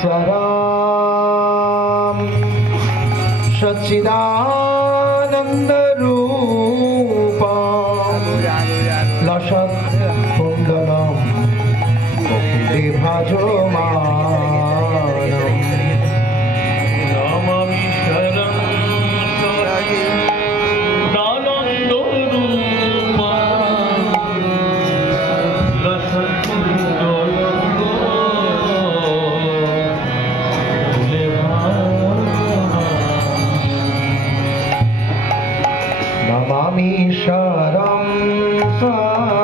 ईश्वरं सच्चिदानन्दरूपं लसत्कुण्डलं कपिले भजमानं नमामि शरणं सच्चिदानन्दरूपं लसत्कुण्डलं कपिले भजमानं नमामि शरणं सच्चिदानन्दरूपं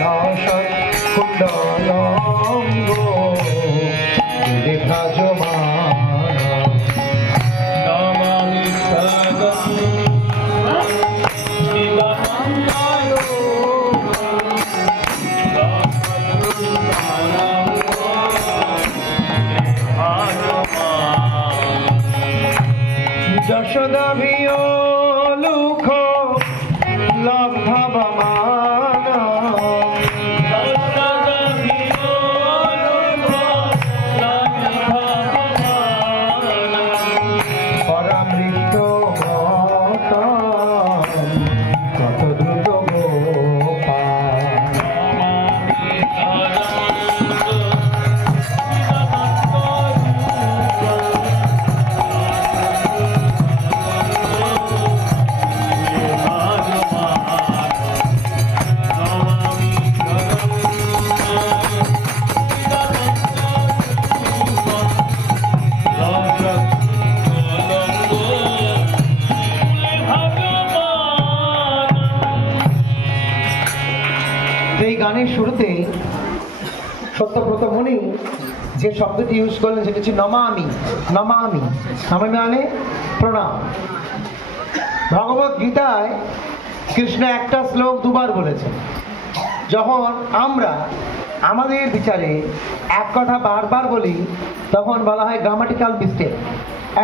लसत्कुण्डलं कपिले भजमानं नमामि शरणं যশোদাভিও লুখ লব্ধবমান পরামৃত কত দ্রুত এই গানের শুরুতে সত্যব্রত মুনি যে শব্দটি ইউজ করলেন সেটা হচ্ছে নমামি। নমামি নমামি মানে প্রণাম। ভগবত গীতায় কৃষ্ণ একটা শ্লোক দুবার বলেছেন। যখন আমরা আমাদের বিচারে এক কথা বারবার বলি তখন বলা হয় গ্রামাটিক্যাল মিস্টেক।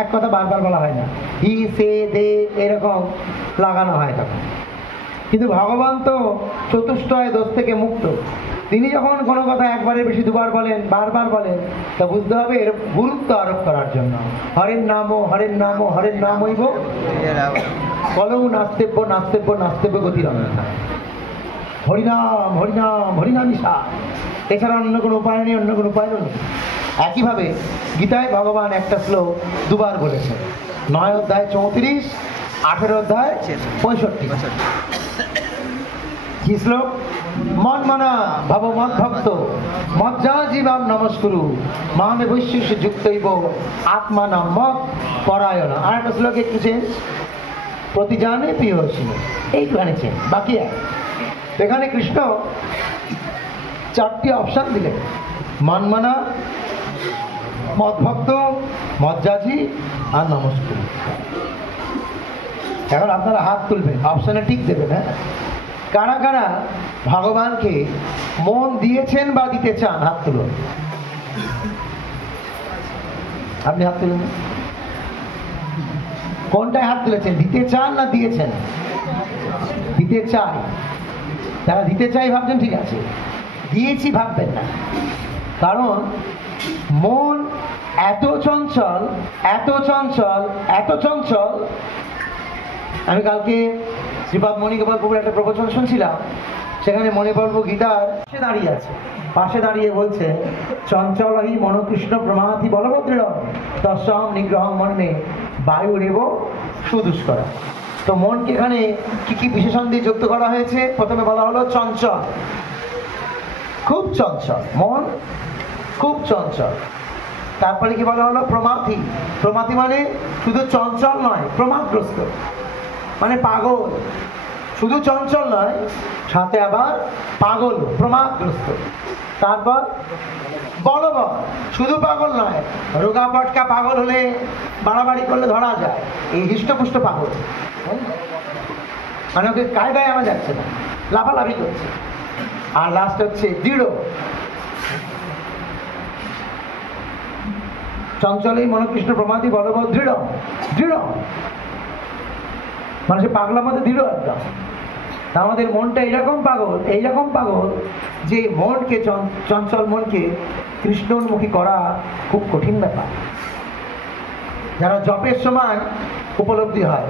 এক কথা বারবার বলা হয় না, হি সে দে এরকম লাগানো হয় তখন। কিন্তু ভগবান তো চতুষ্টয় দোষ থেকে মুক্ত। তিনি যখন কোনো কথা একবারের বেশি দুবার বলেন, বারবার বলেন, তা বুঝতে হবে এর গুরুত্ব আরোপ করার জন্য। হরের নাম হরের নাম হরের নাম হইব কলৌ নাস্তেব্য নাস্তেব্য নাস্তেব্য গতিরন্যতা। হরিনাম হরিনাম হরিনামিষা, এছাড়া অন্য কোনো উপায় নেই, অন্য কোনো উপায় নেই। একইভাবে গীতায় ভগবান একটা শ্লোক দুবার বলেছেন। 9 অধ্যায় 34, 18 অধ্যায় 65। কি শ্লোক? মন মানা ভাব মদ ভক্ত মজ্জা জীবাম নমস্কুরু মামে বৈশ্বিষ্য যুক্তৈব আত্মা নাম মদ পরায়ণ। আর একটা শ্লোক একটু চেঞ্জ, প্রতি জানে প্রিয় ছিল, এইটুখানি চেঞ্জ, বাকি এক। এখানে কৃষ্ণ 4টি অপশান দিলেন, মন মানা, মদ ভক্ত, মজ্জাজি আর নমস্কুরু। এখন আপনারা হাত তুলবেন, অপশানে টিক দেবেন। হ্যাঁ, কারা কারা ভগবানকে মন দিয়েছেন বা দিতে চান? হাত তুলুন। আপনি হাত তুলুন। কোনটায় হাত তুলেছেন? দিতে চান না দিয়েছেন? দিতে চাই। যারা দিতে চাই ভাবছেন ঠিক আছে, দিয়েছি ভাববেন না। কারণ মন এত চঞ্চল, এত চঞ্চল, এত চঞ্চল। আমি কালকে শ্রীপাদ মণিগোপাল প্রভুর একটা প্রবচন শুনছিলাম, সেখানে মণিপ্রভু গীতার পাশে দাঁড়িয়ে আছে, পাশে দাঁড়িয়ে বলছে চঞ্চল হি মনকৃষ্ণ প্রমাথি বলভদ্র তস্যাম নিগ্রহম মন্যে বায়ুরেব সুদুষ্করা। তো মনকে এখানে কি কি বিশেষণ দিয়ে যুক্ত করা হয়েছে? প্রথমে বলা হলো চঞ্চল, খুব চঞ্চল মন, খুব চঞ্চল। তারপরে কি বলা হলো? প্রমাথি। প্রমাথি মানে শুধু চঞ্চল নয়, প্রমাদগ্রস্ত, মানে পাগল। শুধু চঞ্চল নয়, সাথে আবার পাগল, প্রমাদগ্রস্ত। তারপর বলবৎ, শুধু পাগল নয়, রোগা পটকা পাগল হলে বাড়াবাড়ি করলে ধরা যায়, এই হৃষ্টপুষ্ট পাগল, মানে ওকে কায়দায় আনা যাচ্ছে না, লাফালাফি করছে। আর লাস্ট হচ্ছে দৃঢ়। চঞ্চলেই মনকৃষ্ণ প্রমাদি বলবৎ দৃঢ়। দৃঢ় মানুষের পাগলার মধ্যে দৃঢ় একদম। আমাদের মনটা এইরকম পাগল, এইরকম পাগল যে মনকে চঞ্চল মনকে কৃষ্ণোন্মুখী করা খুব কঠিন ব্যাপার। যারা জপের সময় উপলব্ধি হয়,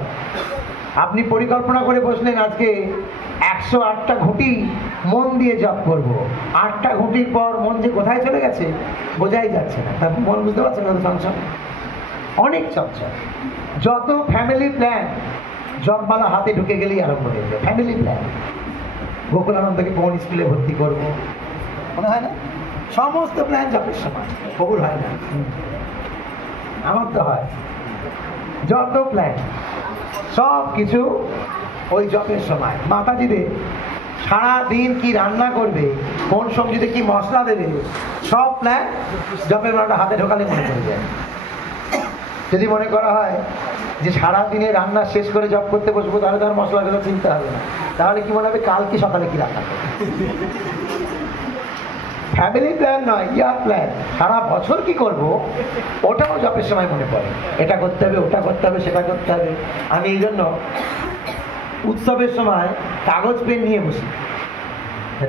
আপনি পরিকল্পনা করে বসলেন আজকে 108টা ঘুঁটি মন দিয়ে জপ করব, 8টা ঘুঁটির পর মন যে কোথায় চলে গেছে বোঝাই যাচ্ছে না। তার মন বুঝতে পারছেন কত চঞ্চল, অনেক চঞ্চল। যত ফ্যামিলি প্ল্যান জপমালা হাতে ঢুকে গেলেই আরম্ভ হয়ে যায়। ফ্যামিলি প্ল্যান, গোকুলানন্দকে কোন স্কুলে ভর্তি করব, মনে হয় না? সমস্ত প্ল্যান জপের সময় কবুল হয় না। আমার তো হয়, যত প্ল্যান সব কিছু ওই জপের সময়। মাতাজিদের সারাদিন কি রান্না করবে, কোন সবজিতে কি মশলা দেবে, সব প্ল্যান জপের বেলাটা হাতে ঢোকালে মনে পড়ে যায়। যদি মনে করা হয় যে সারাদিনে রান্না শেষ করে জব করতে বসবো, তাহলে তার মশলাগুলো চিনতে হবে না। তাহলে কি মনে হবে কালকে সকালে কি রান্না করবে। ফ্যামিলি প্ল্যান নয়, ইয়ার প্ল্যান, সারা বছর কি করব ওটাও জপের সময় মনে পড়ে। এটা করতে হবে, ওটা করতে হবে, সেটা করতে হবে। আমি এই জন্য উৎসবের সময় কাগজ পেন নিয়ে বসি,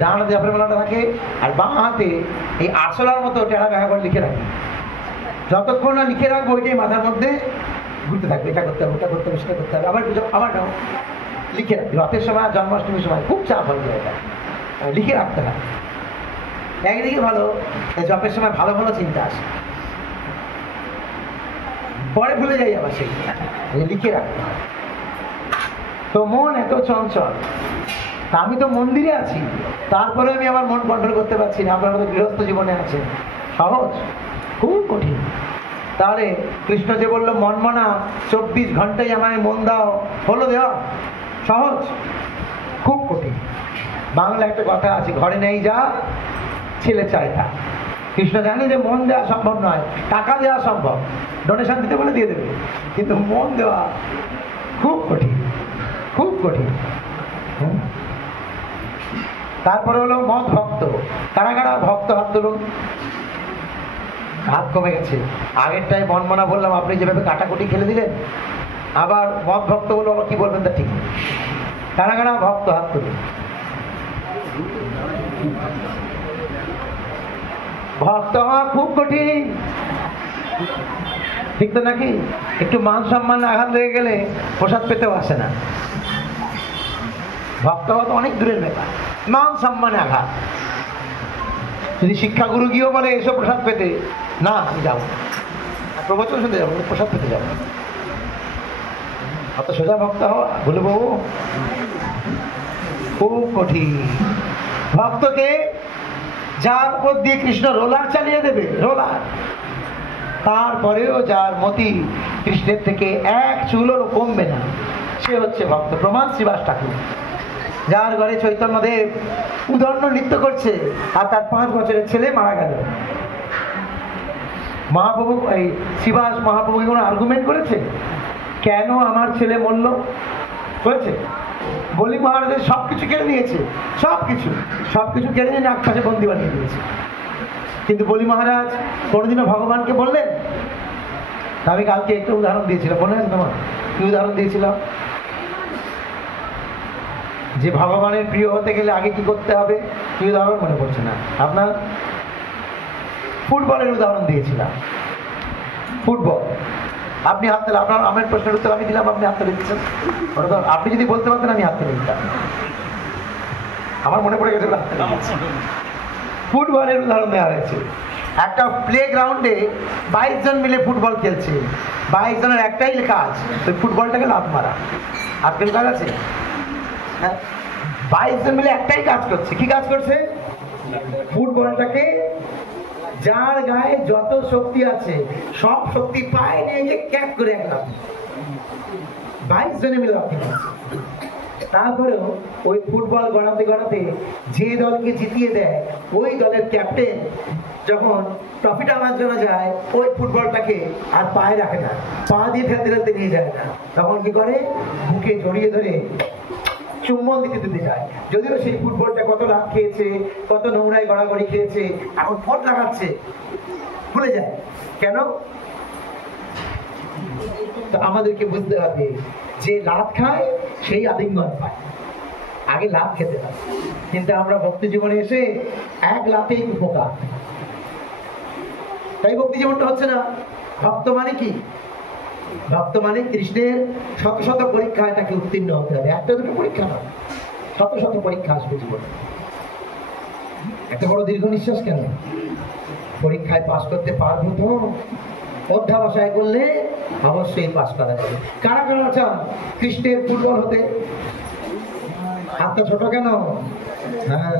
ডান হাতে জপের মালাটা থাকে আর বাঁ হাতে এই আরশোলার মতো টেরা ব্যাখ্যা করে লিখে রাখি। যতক্ষণ না লিখে রাখবো ওইটাই মাথার মধ্যে ঘুরতে থাকবে, এটা করতে হবে, ওটা করতে হবে, সেটা করতে হবে। আবার আবার নাও লিখে রাখি। রথের সময়, জন্মাষ্টমীর সময় খুব চাপ হয়ে যায়, এটা লিখে রাখতে হয়। একদিকে ভালো, জপের সময় ভালো ভালো চিন্তা আসে, পরে ভুলে যাই আবার সেই লিখে রাখতে হয়। তো মন এত চঞ্চল, আমি তো মন্দিরে আছি, তারপরে আমি আমার মন কন্ট্রোল করতে পারছি না। আপনারা তো গৃহস্থ জীবনে আছেন, সহজ? খুব কঠিন। তাহলে কৃষ্ণ যে বললো মনমনা 24 ঘন্টায় আমায় মন দাও, হলো দেওয়া সহজ? খুব কঠিন। বাংলা একটা কথা আছে, ঘরে নেই যা ছেলে চাই তা। কৃষ্ণ জানে যে মন দেওয়া সম্ভব নয়, টাকা দেওয়া সম্ভব, ডোনেশন দিতে বলে দিয়ে দেবে, কিন্তু মন দেওয়া খুব কঠিন, খুব কঠিন। তারপরে হলো মদ ভক্ত। কারা কারা ভক্ত হাত তুলুন। হাত কমে গেছে। আগেরটাই মনমনা বললাম, আপনি যেভাবে কাটাকুটি খেলে দিলেন, আবার মদ ভক্ত বলবো, আবার কি বলবেন তা ঠিক। কারা কারা ভক্ত হাত তুলুন। ভক্ত হওয়া খুব কঠিন, ঠিক তো নাকি? একটু মান সম্মান আঘাত লেগে গেলে প্রসাদ পেতেও আসে না। ভক্ত হওয়া তো অনেক দূরের ব্যাপার, মান সম্মানে আঘাত। যদি শিক্ষাগুরু গিয়েও বলে এসব প্রসাদ পেতে, না আমি যাবো, প্রবচন শুনতে যাবো, প্রসাদ পেতে যাবো, অত সোজা ভক্ত হওয়া বলবো খুব কঠিন। ভক্তকে যার উপর দিয়ে কৃষ্ণ রোলার চালিয়ে দেবে, রোলার, তারপরেও যার মতি কৃষ্ণের থেকে এক চুলও কমবে না, সে হচ্ছে ভক্ত। প্রমাণ শ্রীবাস ঠাকুর, যার ঘরে চৈতন্যদেব উদণ্ড নৃত্য করছে আর তার 5 বছরের ছেলে মারা গেল। মহাপ্রভু, এই শ্রীবাস মহাপ্রভুকে কোনো আর্গুমেন্ট করেছে কেন আমার ছেলে মরল? করেছে? বলি মহারাজের সবকিছু কেড়ে নিয়েছে, সবকিছু কেড়ে নিয়ে নাক পাশে বন্দি বানিয়ে দিয়েছে, কিন্তু বলি মহারাজ কোনোদিনও ভগবানকে বললেন? আমি কালকে একটা উদাহরণ দিয়েছিলাম, মনে আছে তোমার? কি উদাহরণ দিয়েছিলাম? যে ভগবানের প্রিয় হতে গেলে আগে কি করতে হবে, কি উদাহরণ মনে পড়ছে না আপনার? ফুটবলের উদাহরণ দিয়েছিলাম। ফুটবল, আপনি হাত তুলে, আপনার আমার প্রশ্নের উত্তর আমি দিলাম, আপনি হাত তুলে দিচ্ছেন। আপনি যদি বলতে পারতেন আমি হাত তুলে দিতাম, আমার মনে পড়ে গেছে। ফুটবলের উদাহরণ দেওয়া হয়েছে। একটা প্লে গ্রাউন্ডে 22 জন মিলে ফুটবল খেলছে, 22 জনের একটাই কাজ ওই ফুটবলটাকে লাফ মারা। আপনার কাজ আছে? 22 জন মিলে একটাই কাজ করছে। কি কাজ করছে? ফুটবলটাকে যার গায়ে যত শক্তি আছে সব শক্তি পায়ে নিয়ে যে ক্যাচ করে একদম 22 জনে মিলে লাফ মারছে। তারপরেও ওই ফুটবল গড়াতে গড়াতে যে দলকে জিতিয়ে দেয় ওই দলের ক্যাপ্টেন যখন ট্রফিটা আনার জন্য যায়, ওই ফুটবলটাকে আর পায়ে রাখে না, পা দিয়ে ফেলতে ফেলতে নিয়ে যায় না, তখন কি করে বুকে জড়িয়ে ধরে চুম্বন দিতে যায়। যদিও সেই ফুটবলটা কত লাভ খেয়েছে, কত নোংরায় গড়াগড়ি খেয়েছে, এখন ফট লাগাচ্ছে, ভুলে যায়। কেন? তো আমাদেরকে বুঝতে হবে যে লাভ খায় সেই আলিঙ্গন পায়। আগে লাভ খেতে হবে, কিন্তু আমরা ভক্তি জীবনে এসে এক লাভেই উপকার, তাই ভক্তি জীবনটা হচ্ছে না। ভক্ত মানে কি? ভক্ত মানে কৃষ্ণের শত শত পরীক্ষায় তাকে উত্তীর্ণ হতে হবে। একটা দুটো পরীক্ষা নয়, শত শত পরীক্ষা আসবে জীবনে। এত বড় দীর্ঘ নিঃশ্বাস কেন? পরীক্ষায় পাস করতে পারবো তো? অধ্যাবসায় করলে অবশ্যই পাস করা যাবে। কারা কারা চান কৃষ্ণের ফুটবল হতে? হাতটা ছোট কেন? হ্যাঁ,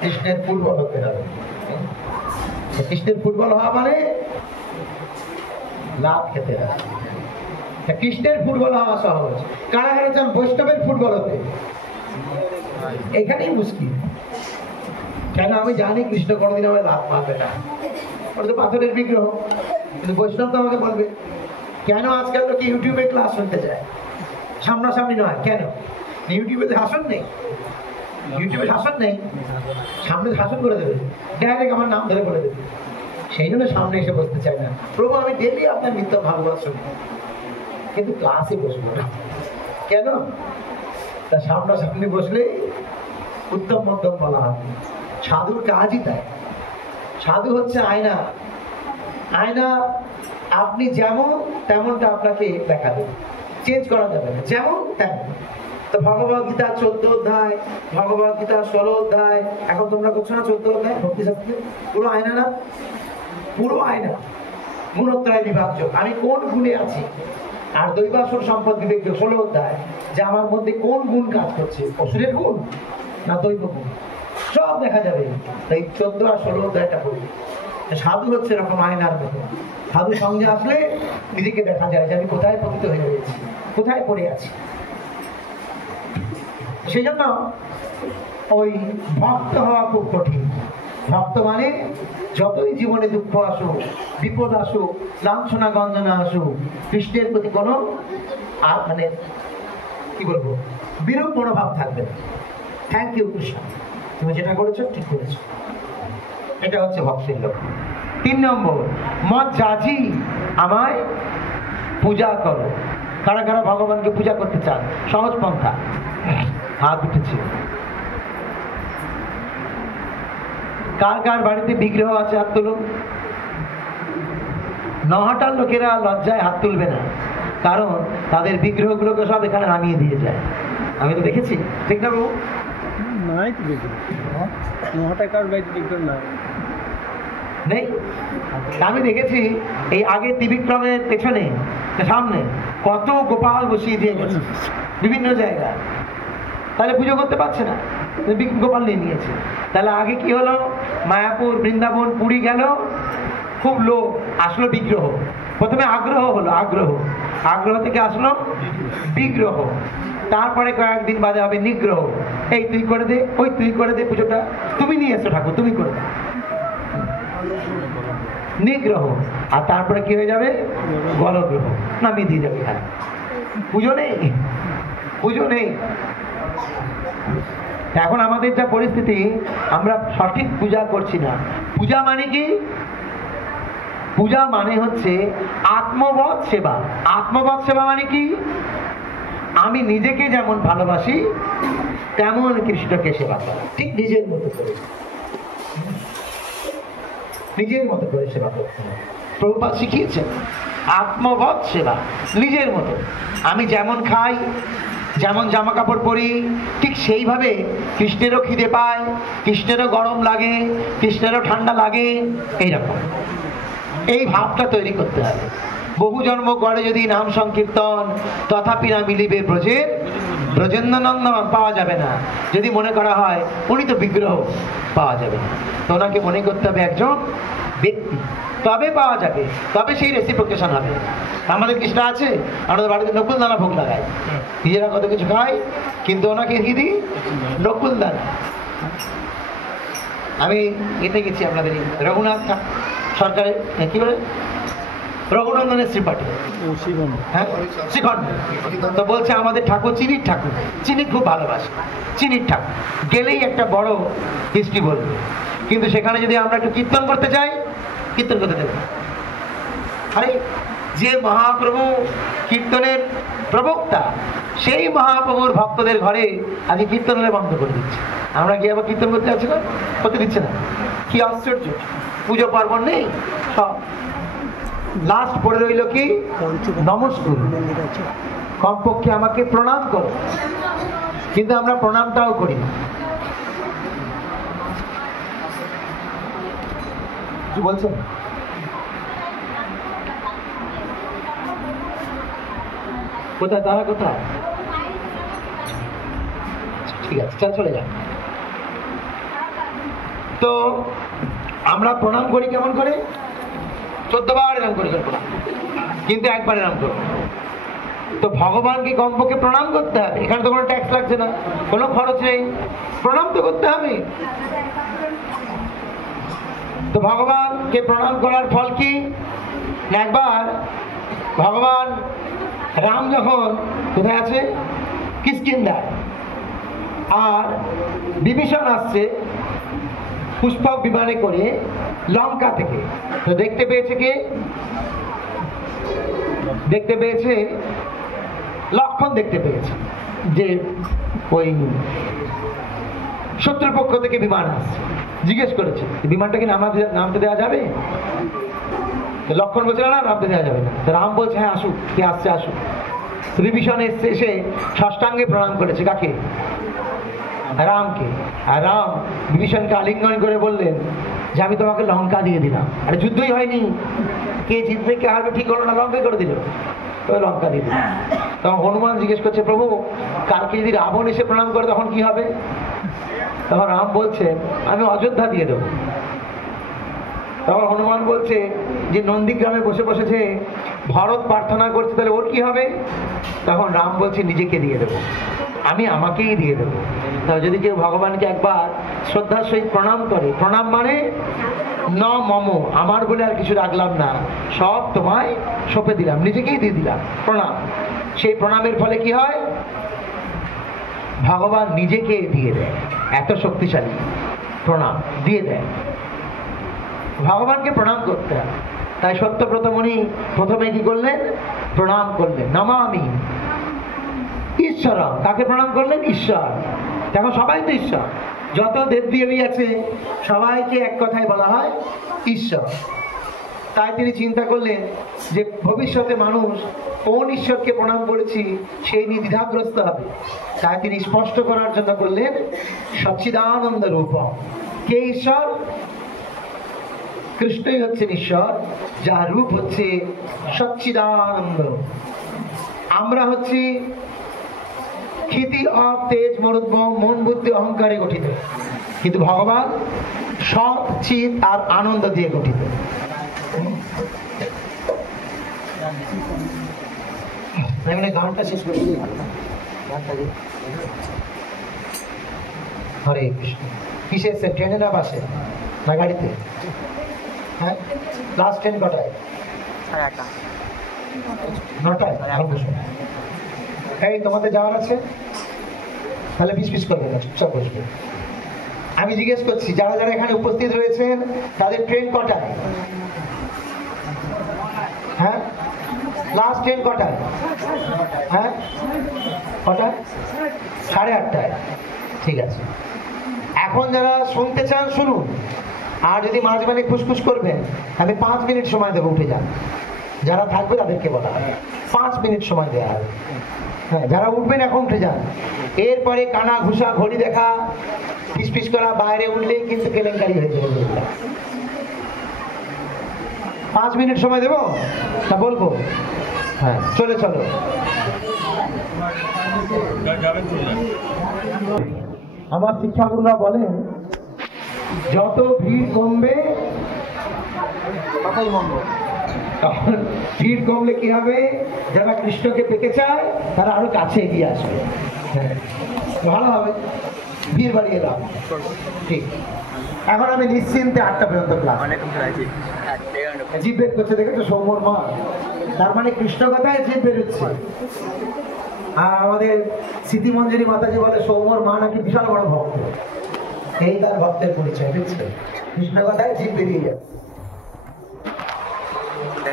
কৃষ্ণের ফুটবল হতে হবে। কৃষ্ণের ফুটবল হওয়া মানে লাভ খেতে হবে। কৃষ্ণের ফুটবল হওয়া সহজ। কারা কারা চান বৈষ্ণবের ফুটবল হতে? এখানেই মুশকিল। কেন? আমি জানি কৃষ্ণ কোনোদিন আমার লাভ পাবে না, ওটা তো পাথরের বিগ্রহ। কিন্তু বৈষ্ণব তো আমাকে বলবে। কেন আজকাল লোকে ইউটিউবে ক্লাস শুনতে চায়, সামনাসামনি নয়? কেন? ইউটিউবে শাসন নেই, ইউটিউবে শাসন নেই, সামনে শাসন করে দেবে, ডাইরেক্ট আমার নাম ধরে বলে দেবে। সেই জন্য সামনে এসে বসতে চায় না। প্রভু আমি ডেলি আপনার নিত্য ভাগবত শুনি, কিন্তু ক্লাসে বসবো না। কেন? তা সামনাসামনি বসলে উত্তম মধ্যম বলা হয়। সাধুর কাজই তাই। সাধু হচ্ছে আয়না। আয়না আপনি যেমন তেমনটা আপনাকে দেখা দেবে, চেঞ্জ করা যাবে না, যেমন তেমন। তো ভগবত গীতা 14 অধ্যায়, ভগবত গীতা 16 অধ্যায়, এখন তোমরা করছো না 14 অধ্যায় ভক্তি শাস্ত্রে? পুরো আয়না না? পুরো আয়না। গুণত্রয় বিভাজ্য, আমি কোন গুণে আছি। আর দৈবাসুর সম্পদ বিবেক 16 অধ্যায়, যে আমার মধ্যে কোন গুণ কাজ করছে, অসুরের গুণ না দৈব গুণ, সব দেখা যাবে। তাই 14 আর 16 অধ্যায়টা পড়ি। সাধু হচ্ছে এরকম আয়নার মতো। সাধু সঙ্গে আসলে নিজেকে দেখা যায় যে আমি কোথায় পতিত হয়ে রয়েছি, কোথায় পড়ে আছি। সেই জন্য ওই ভক্ত হওয়া খুব কঠিন। ভক্ত মানে যতই জীবনে দুঃখ আসুক, বিপদ আসুক, লাঞ্ছনা গঞ্জনা আসুক, কৃষ্ণের প্রতি কোনো মানে কি বলবো, বিরূপ মনোভাব থাকবে না। থ্যাংক ইউ কৃষ্ণ, তুমি যেটা করেছো ঠিক করেছো। এটা হচ্ছে ভক্তের লক্ষ্য। 3 নম্বর, মত যাজি আমায় পূজা করো। কারা কারা ভগবানকে পূজা করতে চান? সহজ পন্থা, হাত উঠেছে। কার কার বাড়িতে বিগ্রহ আছে হাত তুলুন। নহটার লোকেরা লজ্জায় হাত তুলবে না, কারণ তাদের বিগ্রহগুলোকে সব এখানে নামিয়ে দিয়ে যায়। আমি তো দেখেছি, ঠিক না বাবু? নাই তো বিগ্রহ, নহটাকার বাড়িতে বিগ্রহ নাই, নেই। আমি দেখেছি এই আগে ত্রিবিক্রমের পেছনে সামনে কত গোপাল বসিয়ে দিয়ে গেছে বিভিন্ন জায়গায়। তাহলে পুজো করতে পারছে না, গোপাল নিয়ে নিয়েছে। তাহলে আগে কি হলো, মায়াপুর, বৃন্দাবন, পুরী গেল, খুব লোক আসলো বিগ্রহ। প্রথমে আগ্রহ হলো, আগ্রহ থেকে আসলো বিগ্রহ। তারপরে কয়েকদিন বাদে হবে নিগ্রহ। এই তুই করে দে, ওই তুই করে দে, পুজোটা তুমি নিয়ে এসো ঠাকুর, তুমি করে দে, নিগ্রহ। আর তারপরে কি হয়ে যাবে, গলগ্রহ, নামিয়ে দিয়ে যাবে। এখানে পুজো নেই, পুজো নেই। এখন আমাদের যা পরিস্থিতি, আমরা সঠিক পূজা করছি না। পূজা মানে কি? পূজা মানে হচ্ছে আত্মবৎ সেবা। আত্মবৎ সেবা মানে কি? আমি নিজেকে যেমন ভালোবাসি তেমন কৃষ্ণকে সেবা করা, ঠিক নিজের মতো করে, নিজের মতো করে সেবা করতে হবে। প্রভুপাদ শিখিয়েছেন আত্মবৎ সেবা, নিজের মতো। আমি যেমন খাই, যেমন জামা কাপড় পরি, ঠিক সেইভাবে কৃষ্ণেরও খিদে পায়, কৃষ্ণেরও গরম লাগে, কৃষ্ণেরও ঠান্ডা লাগে, এইরকম এই ভাবটা তৈরি করতে হবে। বহু জন্ম করে যদি নাম সংকীর্তন, তথাপি না মিলিবে ব্রজের ব্রজেন্দ্রনন্দন, পাওয়া যাবে না। যদি মনে করা হয় উনি তো বিগ্রহ, পাওয়া যাবে না। তো ওনাকে মনে করতে হবে একজন ব্যক্তি, তবে পাওয়া যাবে, তবে সেই রেসিপ্রোকেশন হবে। আমাদের কৃষ্ণ আছে, আমাদের বাড়িতে নকুল দানা ভোগ লাগায়, নিজেরা কত কিছু খাই, কিন্তু ওনাকে কি দিই, নকুল দানা। আমি এতে গেছি আপনাদের রঘুনাথ সরকারের কি বলে, রঘুনন্দনের শ্রীপাঠে, হ্যাঁ শ্রীখণ্ড। তো বলছে আমাদের ঠাকুর চিনির ঠাকুর, চিনি খুব ভালোবাসে, চিনির ঠাকুর গেলেই একটা বড় হিস্ট্রি বলবে। কিন্তু সেখানে যদি আমরা একটু কীর্তন করতে চাই, কীর্তন করতে দেবে। আরে যে মহাপ্রভু কীর্তনের প্রবক্তা, সেই মহাপ্রভুর ভক্তদের ঘরে আজকে কীর্তন হলে বন্ধ করে দিচ্ছে। আমরা গিয়ে আবার কীর্তন করতে যাচ্ছি না, করতে দিচ্ছে না। কি আশ্চর্য! পুজো পার্বণ নেই, সব লাস্ট পড়ে রইল কি নমস্কার, কমপক্ষে আমাকে প্রণাম করো। কিন্তু আমরা প্রণামটাও করি না। কি বলছেন? কোথায় তারা, কোথায়? ঠিক আছে, চলে যান। তো আমরা প্রণাম করি কেমন করে? 14 বার এরম করে প্রণাম, কিন্তু একবার এরম করো। তো ভগবানকে কমপক্ষে প্রণাম করতে হবে। এখানে তো কোনো ট্যাক্স লাগছে না, কোনো খরচ নেই, প্রণাম তো করতে হবে। তো ভগবানকে প্রণাম করার ফল কি? একবার ভগবান রাম যখন কোথায় আছে, কিষ্কিন্ধায়, আর বিভীষণ আসছে পুষ্পক বিমানে করে লঙ্কা থেকে, তো দেখতে পেয়েছে কে? দেখতে পেয়েছে লক্ষণ, দেখতে পেয়েছে যে ওই শত্রুপক্ষ থেকে বিমান আসছে। জিজ্ঞেস করেছে বিমানটা কি নামতে দেওয়া যাবে? লক্ষণ বলছে না, নামতে দেওয়া যাবে না। রাম বলছে হ্যাঁ আসুক, কে আসছে আসুক। বিভীষণ এসে এসে ষষ্ঠাঙ্গে প্রণাম করেছে। কাকে? রামকে। আর রাম বিভীষণকে আলিঙ্গন করে বললেন যে আমি তোমাকে লঙ্কা দিয়ে দিলাম। আরে যুদ্ধই হয়নি, কে জিতবে কে হারবে ঠিক হলো না, লঙ্কা করে দিল, তবে লঙ্কা দিয়ে দিল। তখন হনুমান জিজ্ঞেস করছে প্রভু কালকে যদি রাবণ এসে প্রণাম করে তখন কি হবে? তখন রাম বলছে আমি অযোধ্যা দিয়ে দেবো। তখন হনুমান বলছে যে নন্দীগ্রামে বসে বসেছে ভরত প্রার্থনা করছে, তাহলে ওর কি হবে? তখন রাম বলছে নিজেকে দিয়ে দেবো, আমি আমাকেই দিয়ে দেবো। তাহলে যদি কেউ ভগবানকে একবার শ্রদ্ধার সহিত প্রণাম করে, প্রণাম মানে ন মম, আমার বলে আর কিছু রাখলাম না, সব তোমায় সঁপে দিলাম, নিজেকেই দিয়ে দিলাম, প্রণাম। সেই প্রণামের ফলে কি হয়? ভগবান নিজেকে দিয়ে দেয়, এত শক্তিশালী প্রণাম দিয়ে দেয়। ভগবানকে প্রণাম করতে হবে। তাই সত্যব্রত মুনি প্রথমে কি করলেন? প্রণাম করলেন, নমামি ঈশ্বরম। কাকে প্রণাম করলেন? ঈশ্বর। দেখো সবাই তো ঈশ্বর, যত দেবদেবী আছে সবাইকে এক কথায় বলা হয় ঈশ্বর। তাই তিনি চিন্তা করলেন যে ভবিষ্যতে মানুষ কোন ঈশ্বরকে প্রণাম করেছি সেই নিয়ে দ্বিধাগ্রস্ত হবে। তাই তিনি স্পষ্ট করার জন্য বললেন সচ্চিদানন্দ রূপম। কে ঈশ্বর? কৃষ্ণই হচ্ছেন ঈশ্বর, যার রূপ হচ্ছে সচ্চিদানন্দ। আমরা হচ্ছি ক্ষিতি, অপ, তেজ, মরুদ্গম, মন, বুদ্ধি, অহংকারে গঠিত, কিন্তু ভগবান সৎ, চিত আর আনন্দ দিয়ে গঠিত। গানটা শেষ করি। হরে কৃষ্ণ। কিসে এসছেন? ট্রেনে না বাসে না গাড়িতে? হ্যাঁ, লাস্ট ট্রেন কটায়? 9টায়। এই তোমাদের যাওয়ার আছে? তাহলে পিস করবে না, চুপচাপ বসবে। আমি জিজ্ঞেস করছি যারা যারা এখানে উপস্থিত রয়েছেন তাদের ট্রেন কটায়? হ্যাঁ, লাস্ট ট্রেন কটায়? হ্যাঁ, কটায়? 8:30টায়। ঠিক আছে, এখন যারা শুনতে চান শুনুন, আর যদি মাঝে মাঝে খুশখুশ করবেন আমি 5 মিনিট সময় দেবো, উঠে যান। যারা থাকবে তাদেরকে বলা হবে 5 মিনিট সময় দেওয়া হবে। হ্যাঁ, যারা উঠবেন এখন উঠে যান। এরপরে কানা ঘুষা, ঘড়ি দেখা, ফিস করা, বাইরে উঠলেই কিন্তু কেলেঙ্কারি হয়ে যাবে। 5 মিনিট সময় দেবো তা বলবো? হ্যাঁ, চলো। আমার শিক্ষাগুরুরা বলেন যত ভিড় কমবে তখন ভিড় কমলে কি হবে? যারা কৃষ্ণকে পেতে চায় তারা আরো কাছে এগিয়ে আসবে। হ্যাঁ, ভালো হবে, ভিড় বাড়িয়ে দাও। ঠিক, এখন আমি নিশ্চিন্তে 8টা পর্যন্ত ক্লাস। জিভ বের করছে, দেখেছো সৌমর মা? তার মানে কৃষ্ণ কথায় জিভ বেরোচ্ছে। আর আমাদের স্মৃতিমঞ্জুরি মাতাজি বলে সৌমর মা নাকি বিশাল বড় ভক্ত। এই তার ভক্তের পরিচয়, বুঝছে? কৃষ্ণ কথায় জিভ বেরিয়ে যাচ্ছে।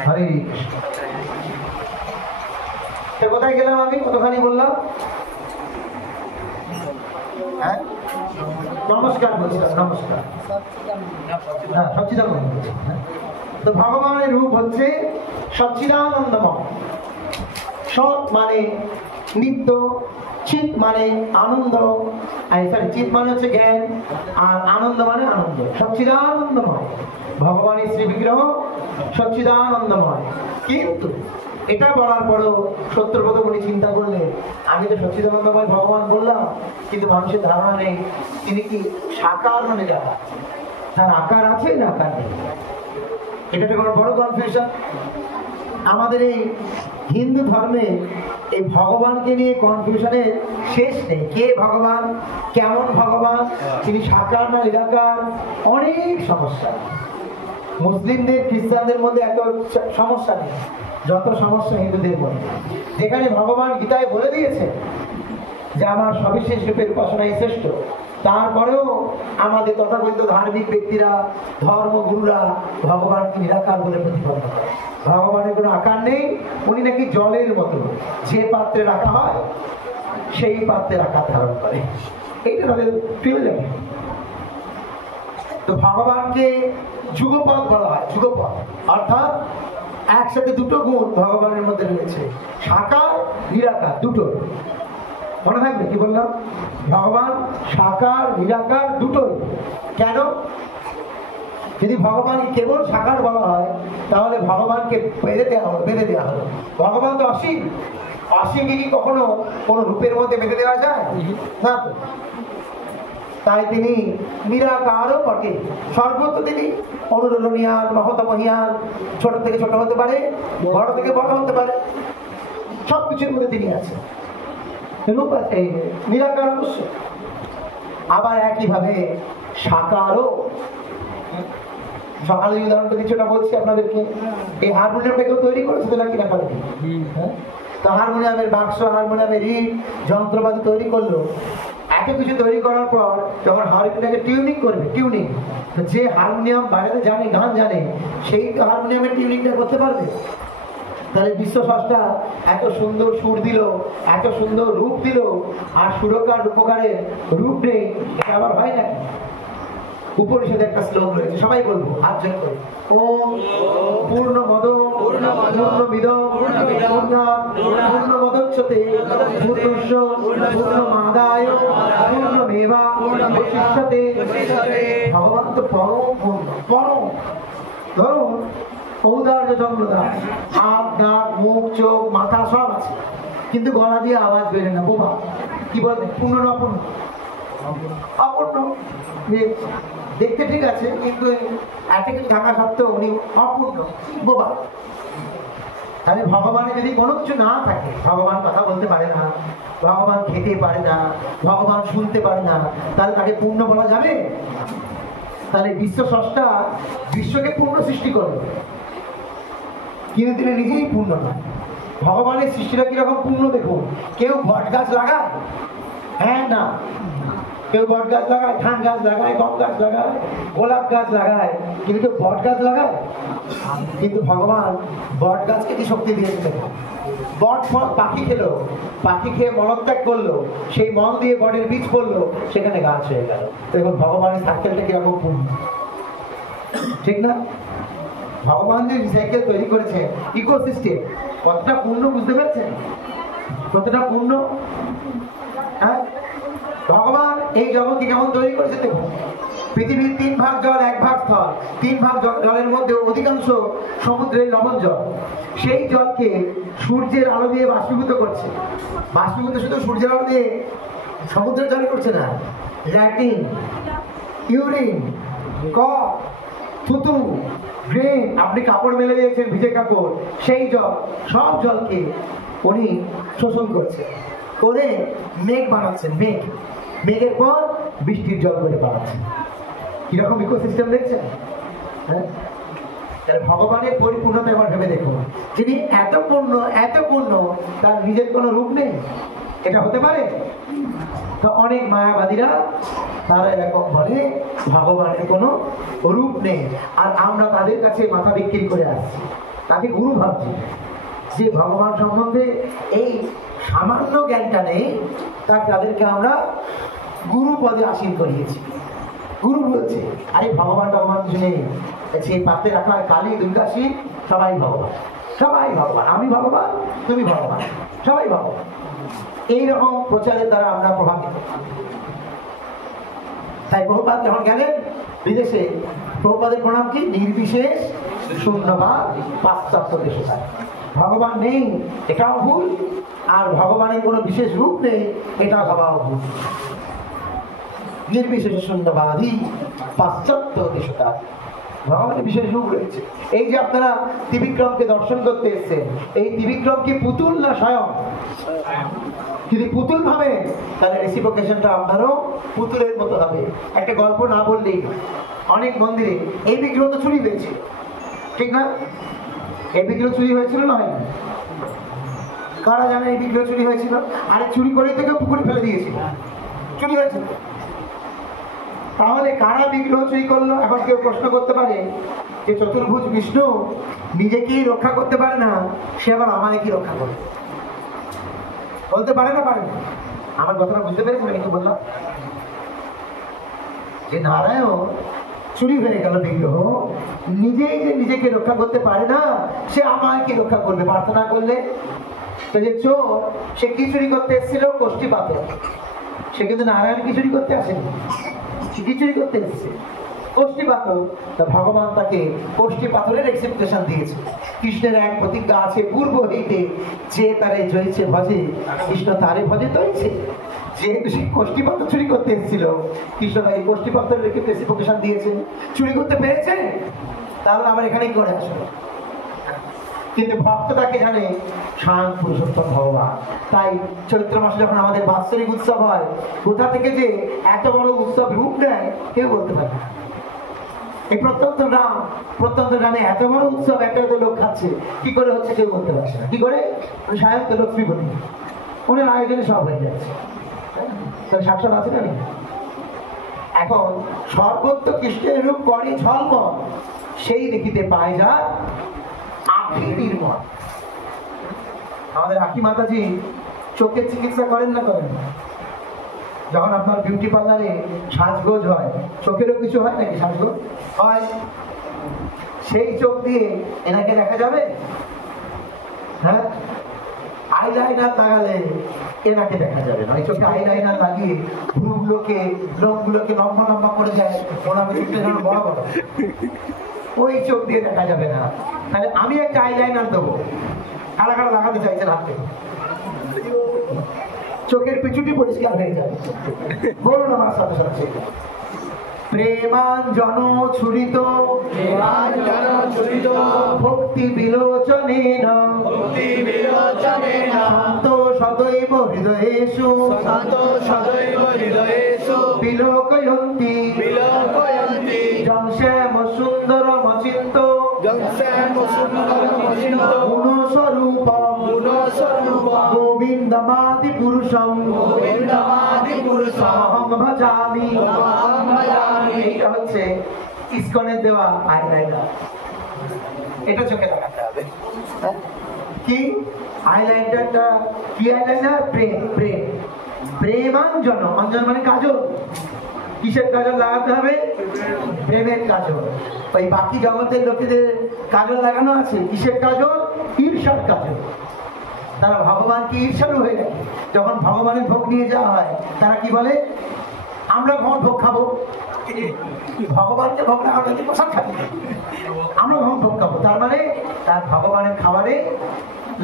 হরে কৃষ্ণ। তো কোথায় গেলাম আমি, কতখানি বললাম? হ্যাঁ, নমস্কার বলছিলাম, নমস্কার। হ্যাঁ, সচ্চিদানন্দ বলছি। তো ভগবানের রূপ হচ্ছে সচ্চিদানন্দময়। সৎ মানে নিত্য, চিৎ মানে আনন্দ, সরি চিৎ মানে হচ্ছে জ্ঞান, আর আনন্দ মানে আনন্দ। সচ্চিদানন্দময় ভগবানের শ্রী বিগ্রহ, সচ্চিদানন্দময়। কিন্তু এটা বলার পরও সত্যব্রত মুনি চিন্তা করলে, আমি তো সচ্চিদানন্দময় ভগবান বললাম, কিন্তু মানুষের ধারণা নেই তিনি কি সাকার মানে যারা, তার আকার আছে না আকার নেই। এটা একটা বড় কনফিউশন আমাদের এই হিন্দু ধর্মে। এই ভগবানকে নিয়ে কনফিউশনের শেষ নেই। কে ভগবান, কেমন ভগবান, তিনি সাকার না নিরাকার, অনেক সমস্যা। মুসলিমদের খ্রিস্টানদের মধ্যে এত সমস্যা নেই যত সমস্যা হিন্দুদের মধ্যে। যেখানে ভগবান গীতায় বলে দিয়েছে যে আমার সবিশেষ রূপের উপাসনাই শ্রেষ্ঠ, তারপরেও আমাদের তথাকথিত ধার্মিক ব্যক্তিরা, ধর্মগুরুরা ভগবানকে নিরাকার বলে প্রতিপন্ন করে। ভগবানের কোনো আকার নেই, উনি নাকি জলের মতো, যে পাত্রে রাখা হয় সেই পাত্রের আকার ধারণ করে, এইটা তাদের ফিলোসফি। তো ভগবানকে যুগপৎ বলা হয়। যুগপৎ অর্থাৎ একসাথে দুটো গুণ ভগবানের মধ্যে রয়েছে, সাকার নিরাকার দুটো। মনে থাকবে কি বললাম? ভগবান সাকার নিরাকার দুটোই। কেন? যদি ভগবান কেবল সাকার বলা হয় তাহলে ভগবানকে বেঁধে দেওয়া হলো। ভগবান তো অসীম, অসীমকে কি কখনো কোনো রূপের মধ্যে বেঁধে দেওয়া যায় না তো। তাই তিনি নিরাকারও বটে, সর্বত্র তিনি অনুরণীয়ান, মহতমহিয়ান, ছোট থেকে ছোট হতে পারে, বড় থেকে বড় হতে পারে, সবকিছুর মধ্যে তিনি আছেন, রূপ আছে, নিরাকার অবশ্য। আবার একইভাবে সাকারও। সকালে উদাহরণটা কিছুটা বলছি আপনাদেরকে। এই হারমোনিয়ামটা কেউ তৈরি করেছে তো নাকি না পারে? তো হারমোনিয়ামের বাক্স, হারমোনিয়ামের রিড, যন্ত্রপাতি তৈরি করলো। এত কিছু তৈরি করার পর যখন হারমোনিয়ামকে টিউনিং করবে, টিউনিং, যে হারমোনিয়াম বাজাতে জানে, গান জানে, সেই তো হারমোনিয়ামের টিউনিংটা করতে পারবে। তাহলে বিশ্ব স্রষ্টা এত সুন্দর সুর দিল, এত সুন্দর রূপ দিল, আর সুরকার রূপকারের রূপ নেই, এটা আবার হয় নাকি? উপনিষদে একটা শ্লোক রয়েছে, সবাই বলবো হাত জোর করে। ওম পূর্ণমদ পূর্ণমিদম পূর্ণমদচ্যতে পূর্ণস্য পূর্ণমাদায় পূর্ণমেবাবশিষ্যতে। ভগবান তো পরম পূর্ণ, পরম। ধরুন ঔদার্য চন্দ্রদাস, হাত, নাক, মুখ, চোখ, মাথা সব আছে, কিন্তু গলা দিয়ে আওয়াজ বেরোয় না, বোবা। কি বলতে? পূর্ণ না অপূর্ণ? অপূর্ণ। দেখতে ঠিক আছে, কিন্তু এত কিছু থাকা সত্ত্বেও উনি অপূর্ণ, বোবা। তাহলে ভগবানের যদি কোনো কিছু না থাকে, ভগবান কথা বলতে পারে না, ভগবান খেতে পারে না, ভগবান শুনতে পারে না, তাহলে তাকে পূর্ণ বলা যাবে? তাহলে বিশ্ব স্রষ্টা বিশ্বকে পূর্ণ সৃষ্টি করবে, কিন্তু তিনি নিজেই পূর্ণ নয়। ভগবানের সৃষ্টিটা কিরকম পূর্ণ দেখুন। কেউ বট গাছ লাগায়? হ্যাঁ না। কেউ বট গাছ লাগায়, ধান গাছ লাগায়, গম গাছ লাগায়, গোলাপ গাছ লাগায়, কিন্তু বট গাছ লাগায়? কিন্তু ভগবান বট গাছকে কি শক্তি দিয়েছে? বট ফল পাখি খেলো, পাখি খেয়ে মলত্যাগ করলো, সেই মল দিয়ে বটের বীজ পড়লো, সেখানে গাছ হয়ে গেল। দেখুন ভগবানের সার্কেলটা কিরকম পূর্ণ, ঠিক না? ভগবান যে সাইকেল তৈরি করেছে, ইকোসিস্টেম, কতটা পূর্ণ বুঝতে পেরেছেন? কতটা পূর্ণ। হ্যাঁ, ভগবান এই জগৎকে কেমন তৈরি করেছে দেখুন। পৃথিবীর 3 ভাগ জল, 1 ভাগ স্থল, 3 ভাগ জলের মধ্যে অধিকাংশ সমুদ্রের লবণ জল। সেই জলকে সূর্যের আলো দিয়ে বাষ্পীভূত করছে। বাষ্পীভূত শুধু সূর্যের আলো দিয়ে সমুদ্রের জলে করছে না, ল্যাটিন, ইউরিন, কফ, থুতু, ড্রেন, আপনি কাপড় মেলে দিয়েছেন, ভিজে কাপড়, সেই জল, সব জলকে উনি শোষণ করছে, করে মেঘ বানাচ্ছেন। মেঘের পর বৃষ্টির জল করে বানাচ্ছেন। কিরকম ইকোসিস্টেম দেখছেন? হ্যাঁ, ভগবানের পরিপূর্ণতা এবার ভেবে দেখুন। যিনি এত পূর্ণ, তার নিজের কোনো রূপ নেই, এটা হতে পারে? তো অনেক মায়াবাদীরা তারা এরকম বলে ভগবানের কোনো রূপ নেই, আর আমরা তাদের কাছে মাথা বিক্রি করে আসছি, তাকে গুরু ভাবছি। যে ভগবান সম্বন্ধে এই সামান্য জ্ঞানটা নেই, তাদেরকে আমরা গুরু পদে আসীন করিয়েছি। গুরু বলছে আরে ভগবান ভগবান কিছু নেই, সেই পাত্রে রাখা কালী দুর্গাশী সবাই ভগবান, সবাই ভগবান, আমি ভগবান তুমি ভগবান, সবাই ভগবান। এইরকম প্রচারের দ্বারা আমরা প্রভাবিত। তাই প্রভুপাদ যখন গেলেন বিদেশে, প্রভুপাদের প্রণাম কি? নির্বিশেষ শূন্যবাদ পাশ্চাত্য দেশে। ভগবান নেই এটাও ভুল, আর ভগবানের কোনো বিশেষ রূপ নেই এটা ভাবাও ভুল। নির্বিশেষ শূন্যবাদী পাশ্চাত্য দেশতা, ভগবানের বিশেষ রূপ রয়েছে। এই যে আপনারা ত্রিবিক্রমকে দর্শন করতে এসছেন, এই ত্রিবিক্রম কি পুতুল না স্বয়ং? যদি পুতুল ভাবে তাহলে রেসিপ্রোকেশনটা আপনারও পুতুলের মতো হবে। একটা গল্প না বললেই, অনেক মন্দিরে এই বিগ্রহ তো চুরি হয়েছে, ঠিক না? এই বিগ্রহ চুরি হয়েছিল না হয়নি? কারা জানে এই বিগ্রহ চুরি হয়েছিল? আরে চুরি করে থেকে পুকুরে ফেলে দিয়েছিল, চুরি হয়েছিল। তাহলে কারা বিগ্রহ চুরি করলো? এখন কেউ প্রশ্ন করতে পারে যে চতুর্ভুজ বিষ্ণু নিজেকেই রক্ষা করতে পারে না, সে আবার আমায় কি রক্ষা করবে? বলতে পারে না, পারে না? আমার কথাটা বুঝতে পেরেছেন? একটু বললাম যে নারায়ণ চুরি হয়ে গেল বিগ্রহ, নিজেই যে নিজেকে রক্ষা করতে পারে না, সে আমায় কি রক্ষা করবে প্রার্থনা করলে? তো যে চোর, সে কি চুরি করতে এসেছিল? কোষ্ঠী পাথর। সে কিন্তু নারায়ণ কি চুরি করতে আসেনি, কি চুরি করতে এসেছে? কোষ্ঠী পাথর। তা ভগবান তাকে কোষ্ঠী পাথরের এক্সেপ্টেশন দিয়েছে। কৃষ্ণের এক প্রতিজ্ঞা আছে পূর্ব হইতে, যে তারে জয়ছে ভজে কৃষ্ণ তারে ভজে তৈছে। যেহেতু সে কোষ্ঠী পাথর চুরি করতে এসেছিল, কৃষ্ণ তাকে কোষ্ঠী পাথরের রেসিপ্রোকেশন দিয়েছে। চুরি করতে পেরেছে, তাহলে আবার এখানে কি করে আসবে? কিন্তু ভক্ত তাকে জানে স্বয়ং পুরুষোত্তম ভগবান। তাই চৈত্র মাসে যখন আমাদের বাৎসরিক উৎসব হয়, কোথা থেকে যে এত বড় উৎসব রূপ নেয় কেউ বলতে পারে না। এই প্রত্যন্ত গ্রামে এত বড় উৎসব, এত এত লোক খাচ্ছে, কি করে হচ্ছে কেউ বলতে পারছে না। কি করে? সায়ক তো লক্ষ্মীপতি, ওনার আয়োজনে সব হয়ে যাচ্ছে। তাহলে সাক্ষাৎ আছে না? এখন সর্বত্র কৃষ্ণের রূপ করে ঝলমল, সেই দেখিতে পায় যা আঁখি নির্মল। আমাদের আঁখি মাতাজি চোখের চিকিৎসা করেন না করেন? যখন আপনার বিউটি পার্লারে সাজগোজ হয়, চোখেরও কিছু হয় নাকি? সাজগোজ হয়, সেই চোখ দিয়ে এনাকে দেখা যাবে? হ্যাঁ, আইলাইনার লাগালে এনাকে দেখা যাবে না। ওই চোখে আইলাইনার লাগিয়ে ভ্রুগুলোকে, লোমগুলোকে লম্বা লম্বা করে যায়, ওনাকে চোখটা যেন বড় বড়, ওই চোখ দিয়ে দেখা যাবে না। তাহলে আমি একটা আইলাইনার দেবো, কারা কারা লাগাতে চাইছেন হাতে? চোখের পিছুটি পরিষ্কার হয়ে যাবে। বলুন আমার সাথে সাথে, প্রেমাঞ্জন ছুরিত ভক্তি বিলোচনেন শান্ত সদৈব হৃদয়েষু বিলোকয়ন্তি জংশ্যাম সুন্দরম চিন্ত গুণস্বরূপম গোবিন্দমাদি পুরুষম অহং ভজামি। এটা হচ্ছে ইসকনের দেওয়া আইলাইনার, এটা চোখে লাগাতে হবে। কি আইলাইনারটা? কি আইলাইনার? প্রেম, প্রেম, প্রেমাঞ্জন। অঞ্জন মানে কাজল। কিসের কাজল লাগাতে হবে? প্রেমের কাজল। ওই বাকি জগতের লোকেদের কাজল লাগানো আছে, কিসের কাজল? ঈর্ষার কাজল। তারা ভগবানকে ঈর্ষারু হয়ে গেছে। যখন ভগবানের ভোগ নিয়ে যাওয়া হয়, তারা কি বলে? আমরা কখন ভোগ খাবো? ভগবানকে ভোগ না খাওয়া প্রসাদ খাবো, আমরা কখন ভোগ খাবো? তার মানে তার ভগবানের খাবারে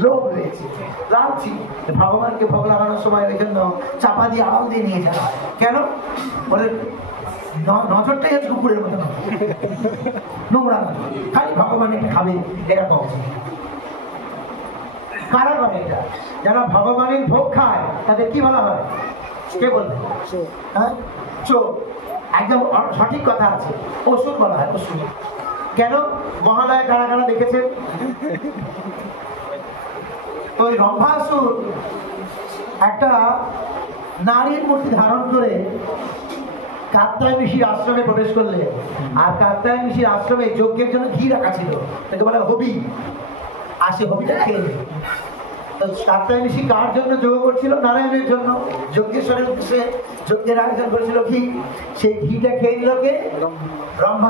লোভ রয়েছে, লালচি। ভগবানকে ভোগ লাগানোর সময় ওই জন্য চাপা দিয়ে আড়াল দিয়ে নিয়ে যাওয়া হয়। কেন? বলে নজরটাই আছে কুকুরের মতো, নোংরা নজর, খালি ভগবানকে খাবে এরকম। কারা করে এটা? যারা ভগবানের ভোগ খায় তাদের কি বলা হয়? কে বলবে? হ্যাঁ, চোর। একদম সঠিক কথা আছে, অসুর বলা হয়, অসুর। কেন? মহালয়া কারা কারা দেখেছেন? ওই রম্ভাসুর একটা নারীর মূর্তি ধারণ করে কাত্যায়ন ঋষির আশ্রমে প্রবেশ করলে, আর কাত্যায়ন ঋষির আশ্রমে যজ্ঞের জন্য ঘি রাখা ছিল, তাকে বলে হবি। আর সে হবিটা খেয়ে নেবে। তো কাত্যায়ন ঋষি কার জন্য যোগ করছিল? নারায়ণের জন্য। যজ্ঞেশ্বরের উদ্দেশ্যে যজ্ঞের আয়োজন করেছিল ঘি, সেই ঘিটা খেয়ে নিল কে? ব্রহ্মা।